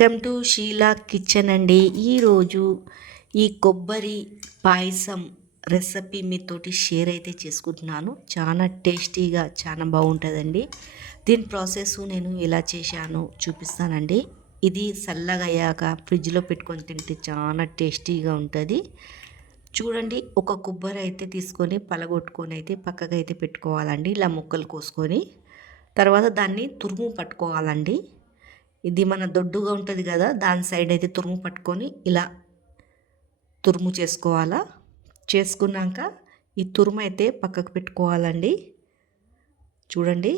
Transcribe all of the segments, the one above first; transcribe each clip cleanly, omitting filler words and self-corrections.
Welcome to Sheela kitchen అండి. ఈరోజు ఈ కొబ్బరి పాయసం రెసిపీ మీతోటి షేర్ అయితే చేసుకుంటున్నాను. చాలా టేస్టీగా చాలా బాగుంటుందండి. దీని ప్రాసెస్ నేను ఎలా చేశానో చూపిస్తానండి. ఇది చల్లగా అయ్యాక ఫ్రిడ్జ్లో పెట్టుకొని తింటే చాలా టేస్టీగా ఉంటుంది. చూడండి, ఒక కొబ్బరి అయితే తీసుకొని పలగొట్టుకొని అయితే పక్కకు అయితే పెట్టుకోవాలండి. ఇలా ముక్కలు కోసుకొని తర్వాత దాన్ని తురుము పట్టుకోవాలండి. ఇది మన దొడ్డుగా ఉంటుంది కదా, దాని సైడ్ అయితే తురుము పట్టుకొని ఇలా తురుము చేసుకోవాలా. చేసుకున్నాక ఈ తురుము అయితే పక్కకు పెట్టుకోవాలండి. చూడండి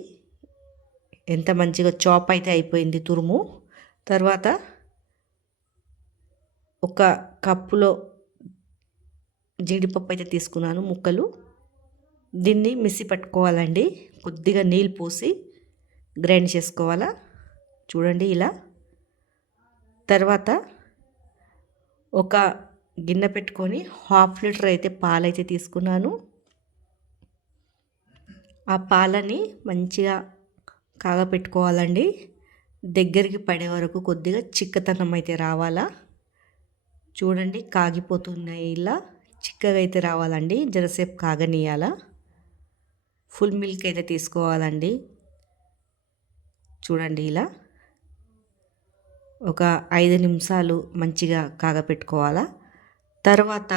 ఎంత మంచిగా చాప్ అయితే అయిపోయింది తురుము. తర్వాత ఒక కప్పులో జీడిపప్పు అయితే తీసుకున్నాను ముక్కలు. దీన్ని మిక్సీ పట్టుకోవాలండి. కొద్దిగా నీళ్ళు పోసి గ్రైండ్ చేసుకోవాలా. చూడండి ఇలా. తర్వాత ఒక గిన్నె పెట్టుకొని 1/2 లీటర్ అయితే పాలైతే తీసుకున్నాను. ఆ పాలని మంచిగా కాగపెట్టుకోవాలండి. దగ్గరికి పడే వరకు కొద్దిగా చిక్కదనం అయితే రావాలా. చూడండి కాగిపోతున్నాయి. ఇలా చిక్కగా అయితే రావాలండి. జరసేపు కాగనీయాల. ఫుల్ మిల్క్ అయితే తీసుకోవాలండి. చూడండి ఇలా ఒక 5 నిమిషాలు మంచిగా కాగపెట్టుకోవాలా. తర్వాత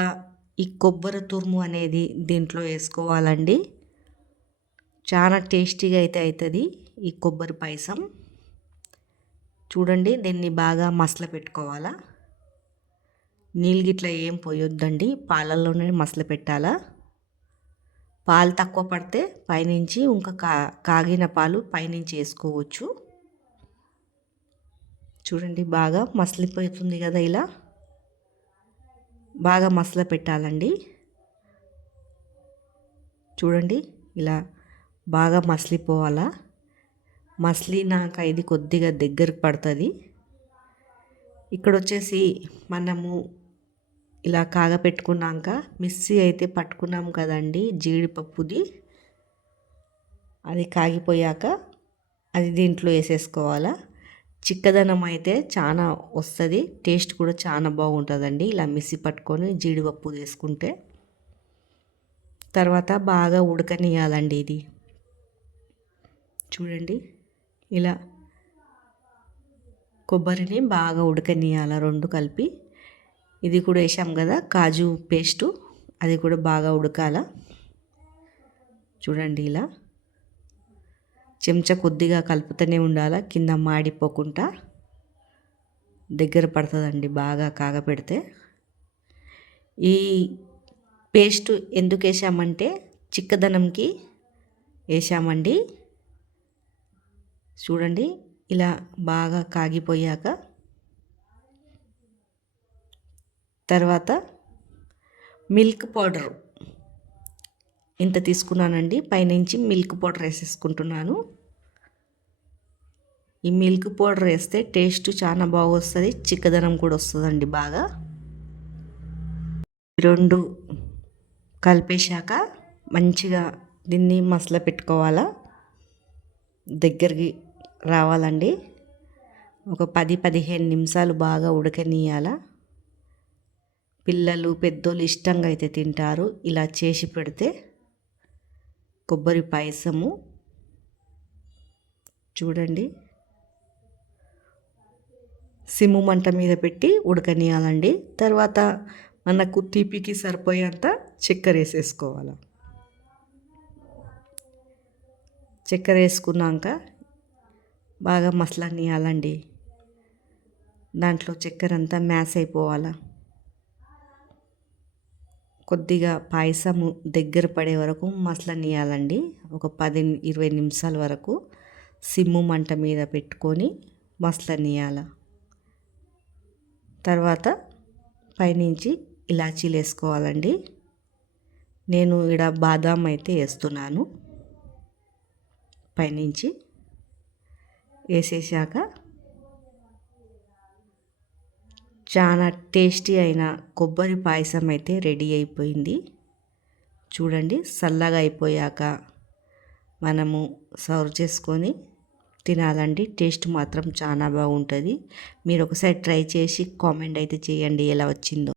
ఈ కొబ్బరి తురుము అనేది దీంట్లో వేసుకోవాలండి. చాలా టేస్టీగా అయితే అవుతుంది ఈ కొబ్బరి పాయసం. చూడండి దీన్ని బాగా మసల పెట్టుకోవాలా. నీళ్ళు గిట్లా ఏం పోయొద్దండి, పాలల్లోనే మసల పెట్టాలా. పాలు తక్కువ పడితే పైనుంచి ఇంకా కాగిన పాలు పైనుంచి వేసుకోవచ్చు. చూడండి బాగా మసలిపోతుంది కదా, ఇలా బాగా మసల పెట్టాలండి. చూడండి ఇలా బాగా మసలిపోవాలా. మసలినాక ఇది కొద్దిగా దగ్గరకు పడుతుంది. ఇక్కడ వచ్చేసి మనము ఇలా కాగపెట్టుకున్నాక మిక్సీ అయితే పట్టుకున్నాం కదండి జీడిపప్పుది, అది కాగిపోయాక అది దీంట్లో వేసేసుకోవాలా. చిక్కదనం అయితే చాలా వస్తుంది, టేస్ట్ కూడా చాలా బాగుంటుందండి ఇలా మిక్సీ పట్టుకొని జీడిపప్పు వేసుకుంటే. తర్వాత బాగా ఉడకనియాలండి ఇది. చూడండి ఇలా కొబ్బరిని బాగా ఉడకనియాల రెండు కలిపి. ఇది కూడా వేసాం కదా కాజు పేస్టు, అది కూడా బాగా ఉడకాల. చూడండి ఇలా చెంచా కొద్దిగా కలుపుతూనే ఉండాలి, కింద మాడిపోకుండా. దగ్గర పడుతుందండి బాగా కాగపెడితే. ఈ పేస్ట్ ఎందుకు వేసామంటే చిక్కదనంకి వేసామండి. చూడండి ఇలా బాగా కాగిపోయాక తర్వాత మిల్క్ పౌడర్ ఇంత తీసుకున్నానండి. పైనుంచి మిల్క్ పౌడర్ వేసేసుకుంటున్నాను. ఈ మిల్క్ పౌడర్ వేస్తే టేస్ట్ చాలా బాగా వస్తుంది, చిక్కదనం కూడా వస్తుందండి బాగా. రెండు కలిపేశాక మంచిగా దీన్ని మసల పెట్టుకోవాలా. దగ్గరికి రావాలండి. ఒక 10-15 నిమిషాలు బాగా ఉడకనీయాల. పిల్లలు పెద్దోళ్ళు ఇష్టంగా అయితే తింటారు ఇలా చేసి పెడితే కొబ్బరి పాయసము. చూడండి సిమ్ము మంట మీద పెట్టి ఉడకనియాలండి. తర్వాత మనకు తీపికి సరిపోయేంత చక్కెర వేసేసుకోవాలి. చక్కెర వేసుకున్నాక బాగా మసలనియాలండి. దాంట్లో చక్కెర అంతా మ్యాష్ అయిపోవాలి. కొద్దిగా పాయసము దగ్గర పడే వరకు మసలనియాలండి. ఒక 10-20 నిమిషాల వరకు సిమ్ము మంట మీద పెట్టుకొని మసలనియాల. తర్వాత పైనుంచి ఇలాచీలు వేసుకోవాలండి. నేను ఇక్కడ బాదాం అయితే వేస్తున్నాను. పైనుంచి వేసేసాక చాలా టేస్టీ అయిన కొబ్బరి పాయసం అయితే రెడీ అయిపోయింది. చూడండి చల్లగా అయిపోయాక మనము సర్వ్ చేసుకొని తినాలండి. టేస్ట్ మాత్రం చాలా బాగుంటుంది. మీరు ఒకసారి ట్రై చేసి కామెంట్ అయితే చేయండి ఎలా వచ్చిందో.